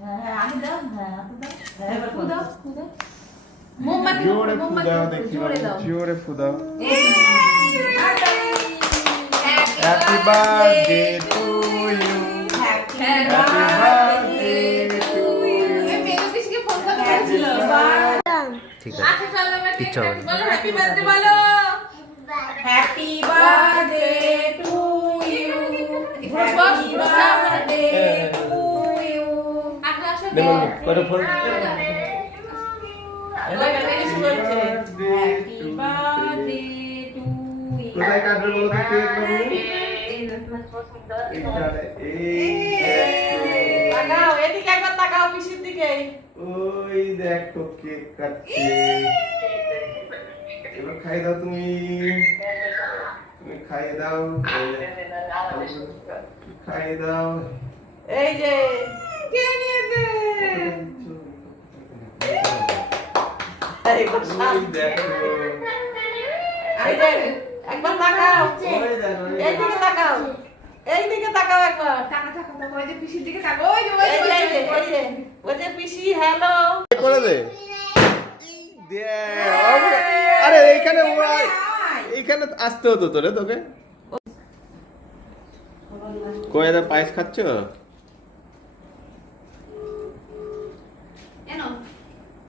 হ্যাঁ আমি দাও, হ্যাঁ আপনি দাও, হ্যাঁ এবার ফু দাও, ফু দাও। জোরে মোমবাতি ফুদাও দাও, দেখি জোরে দাও। জোরে ফুদাও Happy happy birthday to you happy happy birthday to you এই মেয়ে পিসিকে ফোন করতে বলেছিল। ঠিক আচ্ছা চলো এবার কিচ্ছু হবে না। বলো হ্যাপি বার্থডে বলো। Happy birthday to you, happy birthday to you. আসো আসো নেমন কত phone happy birthday to you. কোথায় কাটবে বলো তো কেক বাবু তাকাও এদিকে একবার তাকাও পিসির দিকে। ওই দেখো কেক কাটছে এবার খাই দাও তুমি খাইয়ে দাও খাইয়ে দাও এই যে কে নিয়েছে? এই বসা। ওই দেখো এই যে একবার তাকাও, ওই দেখো এই দিকে তাকাও, এই দিকে তাকাও একবার। টাকা টাকা টাকা ওই যে পিসির দিকে তাকো ওই যে ওই এই যে এই যে যে এই যে ওই যে পিসি হ্যালো। করে দে আরে এইখানে এইখানে আসতে হতো তোরে তোকে কয়ে পায়েস খাচ্ছ